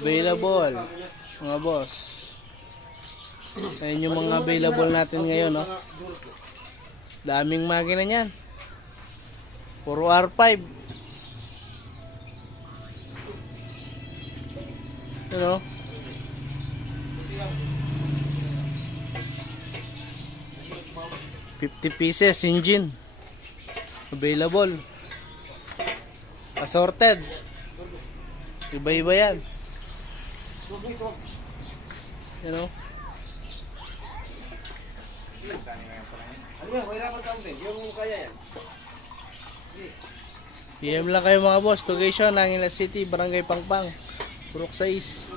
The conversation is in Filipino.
Available, mga boss. Ayun yung mga available natin ngayon, no? Daming makina niyan. Puro R5. Ano? $50 engine. Available. Assorted. Iba-iba yan. You know? PM lang kayo mga boss. Location, Angeles City, Barangay Pangpang, Purok 6.